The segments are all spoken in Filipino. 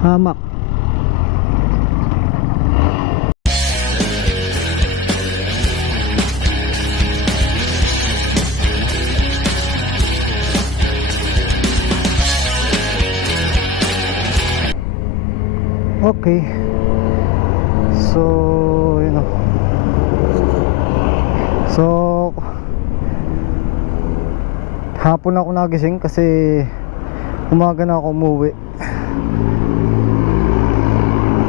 hamak. Okay. So, you know. So, hapon ako nagising kasi umaga na ako umuwi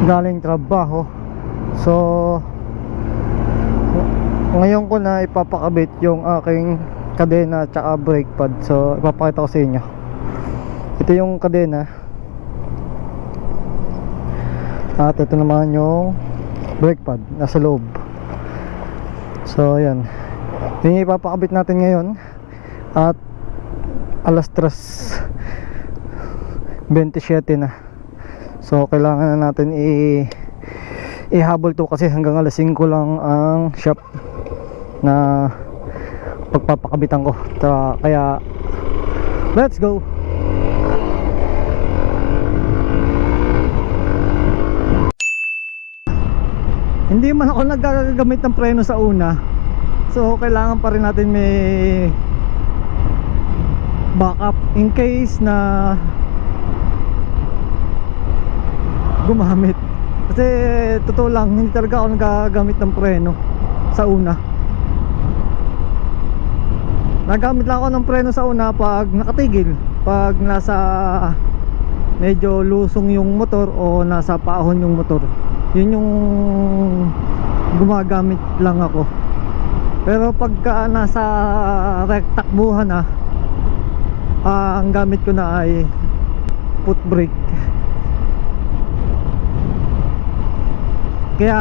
galing trabaho. So, ngayon ko na ipapakabit yung aking kadena at saka brake pad. So, ipapakita ko sa inyo. Ito yung kadena. At ito naman yung brake pad, nasa loob. So ayan, yung ipapakabit natin ngayon. At alas 3:27 na. So kailangan na natin ihabol to kasi hanggang alas 5 lang ang shop na pagpapakabitan ko. Kaya let's go. Hindi man ako nagagamit ng preno sa una. So kailangan pa rin natin may backup in case na gumamit. Kasi totoo lang, hindi talaga ako nagagamit ng preno sa una. Nagamit lang ako ng preno sa una pag nakatigil, pag nasa medyo lusong yung motor o nasa paahon yung motor. Yun yung gumagamit lang ako. Pero pagka nasa takbuhan na, ang gamit ko na ay foot brake. Kaya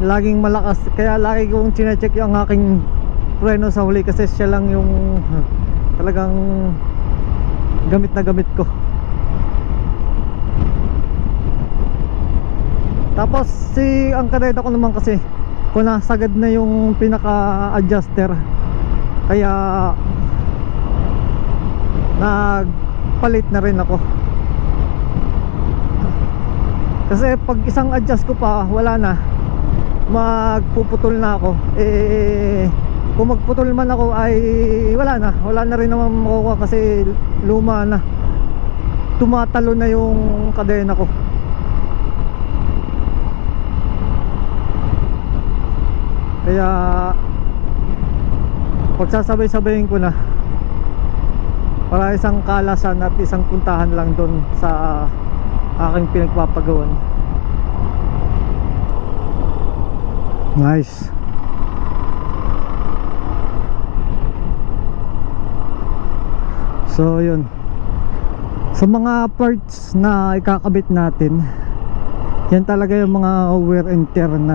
laging malakas, kaya lagi kong chinecheck yung aking preno sa huli kasi siya lang yung talagang gamit na gamit ko. Tapos ang kadena ko naman kasi kung nasagad na yung pinaka adjuster, kaya nagpalit na rin ako. Kasi pag isang adjust ko pa wala na, magpuputol na ako. Kung magputol man ako ay wala na rin naman makukuha kasi luma na, tumatalo na yung kadena ko. Kaya pagsasabay-sabayin ko na para isang kalasan at isang puntahan lang doon sa aking pinagpapagawan. Nice. So yun, sa mga parts na ikakabit natin, yan talaga yung mga wear and tear na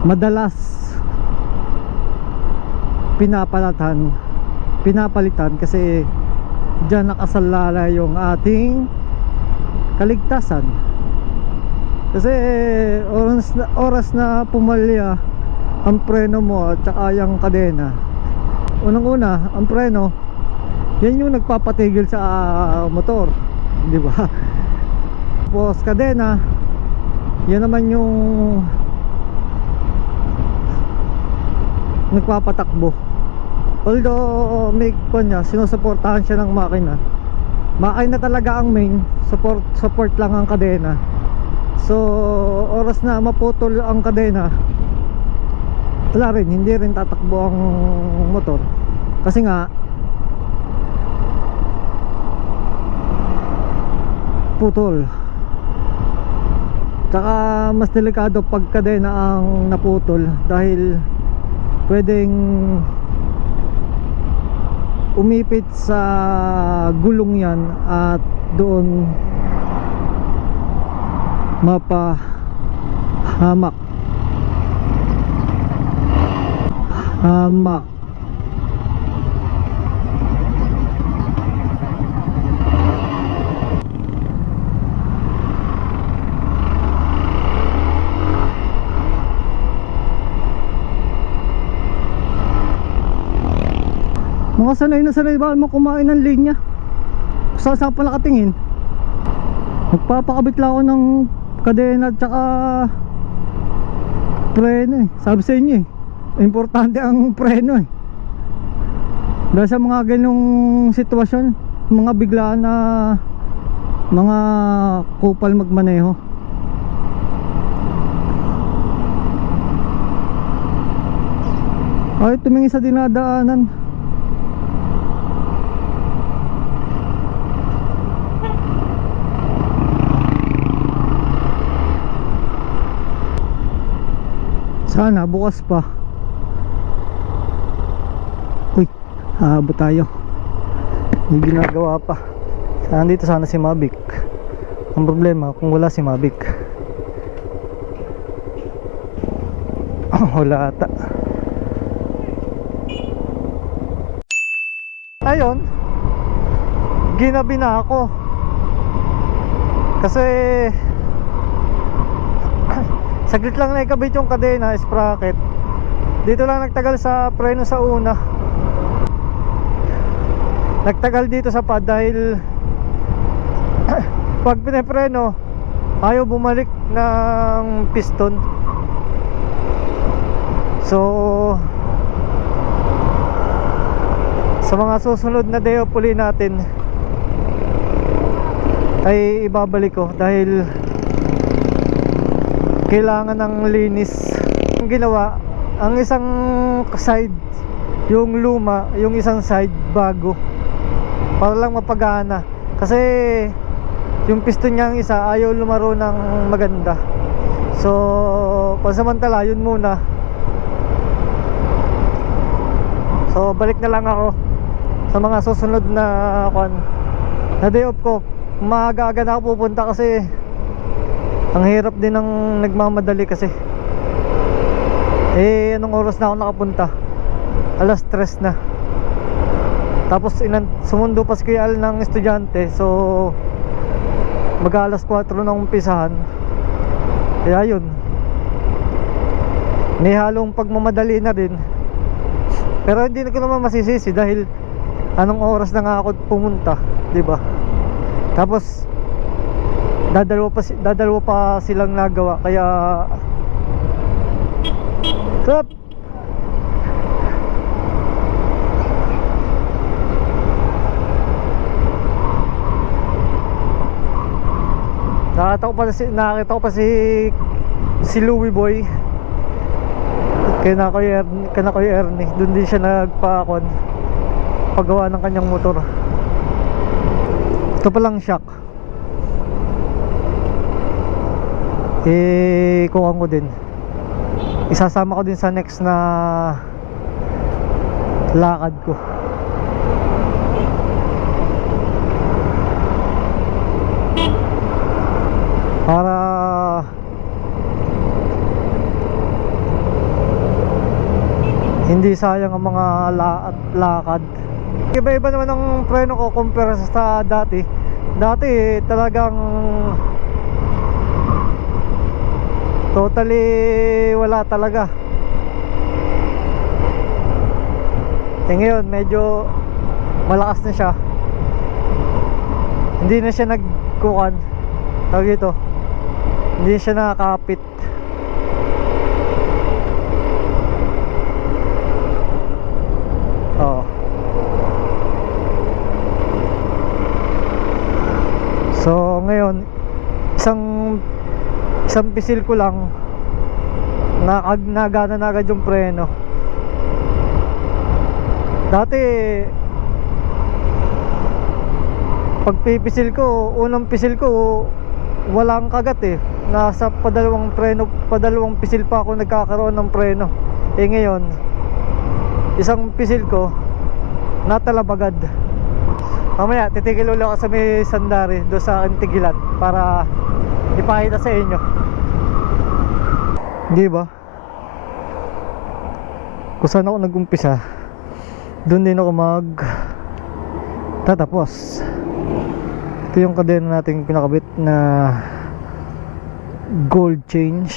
madalas pinapalitan kasi dyan nakasalala yung ating kaligtasan. Kasi oras na pumalya ang preno mo at saka yung kadena, unang-una ang preno, yan yung nagpapatigil sa motor, di ba? Tapos kadena, yan naman yung nagpapatakbo. Although may kanya, sinusuportahan siya ng makina talaga ang main, support lang ang kadena. So oras na maputol ang kadena, wala rin, hindi rin tatakbo ang motor. Kasi nga putol. Tsaka mas delikado pag kadena ang naputol dahil pwedeng umipit sa gulong yan at doon mapahamak. Mga sanay na sanay ba mo kumain ng linya? Kung saan pa nakatingin. Magpapakabit lang ako ng kadena at saka preno eh. Sabi sa inyo eh, importante ang preno eh. Dahil sa mga ganong sitwasyon, mga biglaan na mga kupal magmaneho. Ay, tumingin sa dinadaanan. Sana bukas pa. Uy, haabot tayo. May ginagawa pa. Sana dito sana si Mavic. Ang problema kung wala si Mavic. Wala ata. Ayun, ginabi na ako kasi saglit lang na ikabit yung kadena, sprocket. Dito lang nagtagal sa preno sa una. Nagtagal dito sa pad dahil pag pinapreno ayaw bumalik ng piston. So sa mga susunod na day off uli natin ay ibabalik ko dahil kailangan ng linis. Ang ginawa, ang isang side yung luma, yung isang side bago, para lang mapagana. Kasi yung piston niya ang isa ayaw lumaro ng maganda. So pansamantala yun muna. So balik na lang ako sa mga susunod na day off ko. Maaga-aga na ako pupunta kasi ang hirap din ng nagmamadali kasi. Eh anong oras na ako nakapunta? Alas 3 na. Tapos sumundo pa si Kuya Al ng estudyante. So mag-alas 4 na umpisahan. Kaya yun, may halong pagmamadali na din. Pero hindi ko naman masisisi dahil anong oras na nga ako pumunta, 'di ba? Tapos dadalawa pa silang nagawa kaya stop. Nakita ko pa si Louie Boy. Kaya na Kuya Ernie, doon din siya nagpakon paggawa ng kanyang motor. Ito palang shock, kuha ko din, isasama ko din sa next na lakad ko. Para hindi sayang ang mga lakad. Iba-iba naman ang preno ko compare sa dati. Dati talagang totally wala talaga. Ngayon medyo malakas na siya. Hindi na siya nagkukan. Tawag ito, hindi siya nakakapit. Oo. So ngayon isang pisil ko lang nagana na agad yung preno. Dati pag pipisil ko, unang pisil ko walang kagat eh. Nasa padalawang pisil pa ako nagkakaroon ng preno. Ngayon isang pisil ko natalabagad. Mamaya titigil ulit ako sa may sandari doon sa Antigilan para ipakita sa inyo. Di ba? Kung saan ako nag-umpisa, doon din ako tatapos. Ito yung kadena nating pinakabit na gold chain.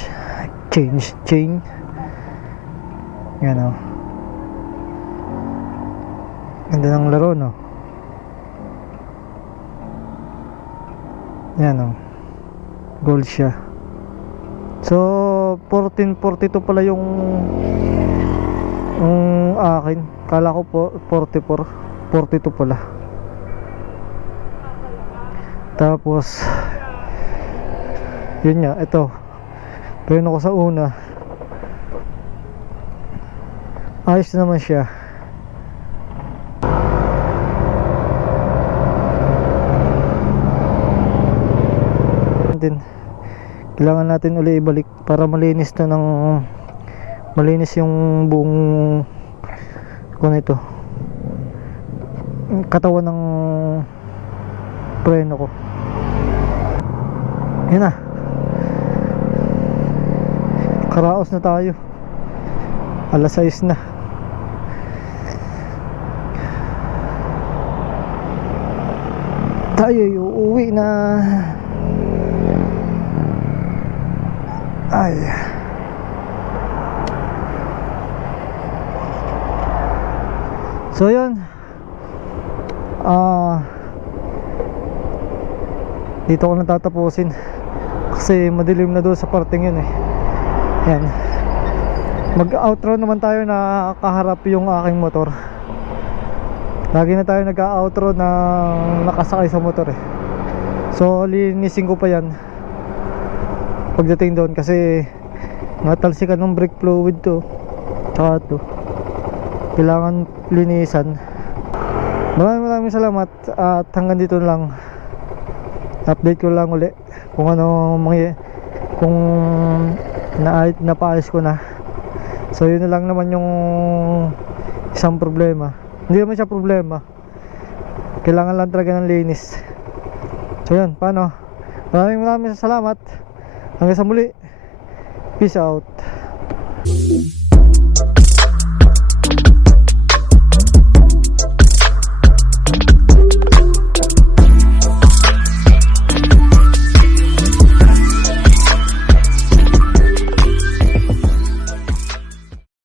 Yan o. Ganda ng laro, no? Yan, no? Gold siya. So 1442 pala yung akin. Kala ko po 44, 42 pala. Tapos yun nga, ito pero ako sa una, ayos naman siya. Din kailangan natin uli ibalik para malinis to ng malinis yung buong kung ito katawan ng preno ko. Yan na, karaos na tayo, alas 6 na. Tayo uuwi na. Ay, so yun, dito ko natatapusin kasi madilim na doon sa parting yun eh. Yan, mag-outro naman tayo na kaharap yung aking motor. Lagi na tayo nag-outro na nakasakay sa motor eh. So linisin ko pa yan pagdating doon kasi natalsikan ng brake fluid to, tsaka to kailangan linisan. Maraming salamat at hanggang dito lang. Update ko lang uli kung ano kung napaayos ko na. So yun na lang naman yung isang problema. Hindi naman siya problema, kailangan lang talaga ng linis. So yun, paano? Maraming salamat. Hanggang sa muli. Peace out.